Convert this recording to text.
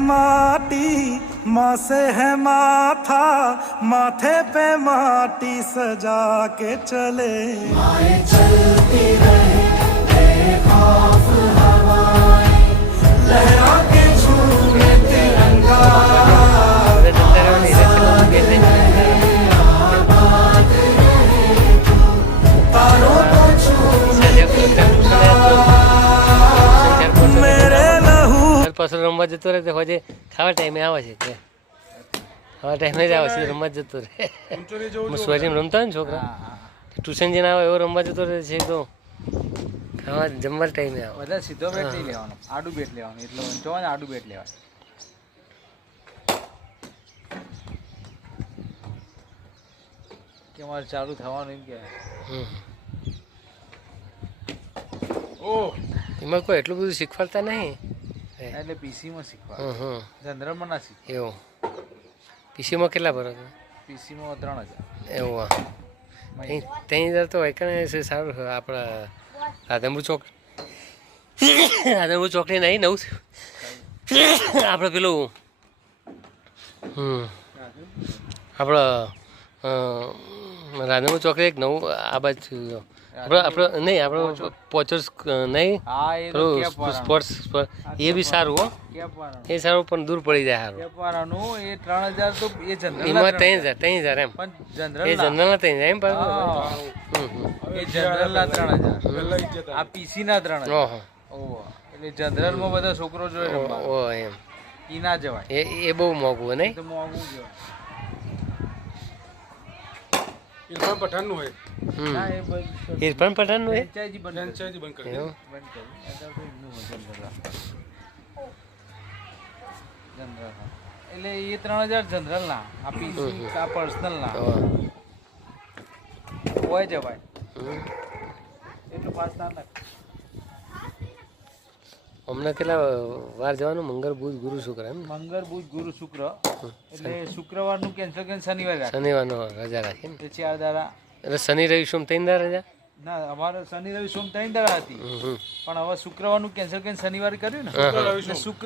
माटी, माँ से है माथा, माथे पे माटी सजा के चले। माए चलती रहे बेखौफ हवाएं, लहरा के झूमे तिरंगा। आबाद रहे तू, तारों को छूमे मेरे लहू। પાછો રમવા જતો રહે તો હજે ખાવા ટાઈમે આવે છે તે ખાવા ટાઈમે જ આવે છે રમવા જતો રહે હું સ્વરીમ રમતા હોય ને છોકરા ટ્યુશન જઈને આવે એવો રમવા જતો રહે છે તો ખાવા જમવા ટાઈમે આવે બધા સીધો બેટ નહીં લેવાનો, આડું બેટ લેવાનું. એટલે ઊંચો ને આડું બેટ લેવાય. કે મારે ચાલુ થવાનું એમ કહેવાય. ઓહ, એમાં કોઈ એટલું બધું શીખવાડતા નહીં એટલે પીસીમાં શીખવા, જનરલમાં ના શીખ. એવું પીસીમાં કેટલા ભરો પીસીમાં 3000. એવું ત્યાં દર તો વૈકણ છે સારું છે આપણા રાધનપુર ચોક રાધનપુર ચોકડી નહીં નવું આપણે પેલું આપણે રાધનપુર ચોકડી એક નવું આ બાજુ આપણે નહીં આપણે પોચર્સ નહીં સ્પોર્ટ્સ એ બી સારું હો એ સારું પણ દૂર પડી જાય સારું કેપવારાનું એ 3000 તો એ જનરલ એમાં 3000 એમ પણ એ જનરલના 3000 એમ પાછું એ જનરલના 3000 આ પીસી ના 3000. ઓહો ઓહો, એટલે જનરલમાં બધા છોકરો જોઈ રમવા. ઓ એમ ઈ ના જવાય, એ બહુ મોંઘું નહીં તો મોંઘું કહેવાય. ઇરફાન પઠાણનું હોય. ના, એ બધું ઇરફાન પઠાણનું એ ફ્રેન્ચાઇઝી બંધ ફ્રેન્ચાઇઝી બંધ કરી એવું બંધ કરી. અત્યારે તો એમનું વજન બધા. જનરલ. એટલે એ 3000 જનરલ ના, આ પીસી આ પર્સનલ ના હોય જવાય. એટલું પાસ ના લાગે. હમણાં કેટલા વાર જવાનું મંગળ બુધ ગુરુ શુક્ર એમ મંગળ બુધ ગુરુ શુક્ર, એટલે શુક્રવારનું કેન્સલ કરીને શનિવાર રાખે. શનિવારનો રજા રાખી ને એ 4 દાડા. એટલે શનિ રવિ સોમ 3 દાડા રજા ના, અમારે શનિ રવિ સોમ 3 દાડા હતી, પણ હવે શુક્રવારનું કેન્સલ કરીને શનિવારે કર્યું ને, શુક્ર, રવિ, એટલે સોમ. શુક્ર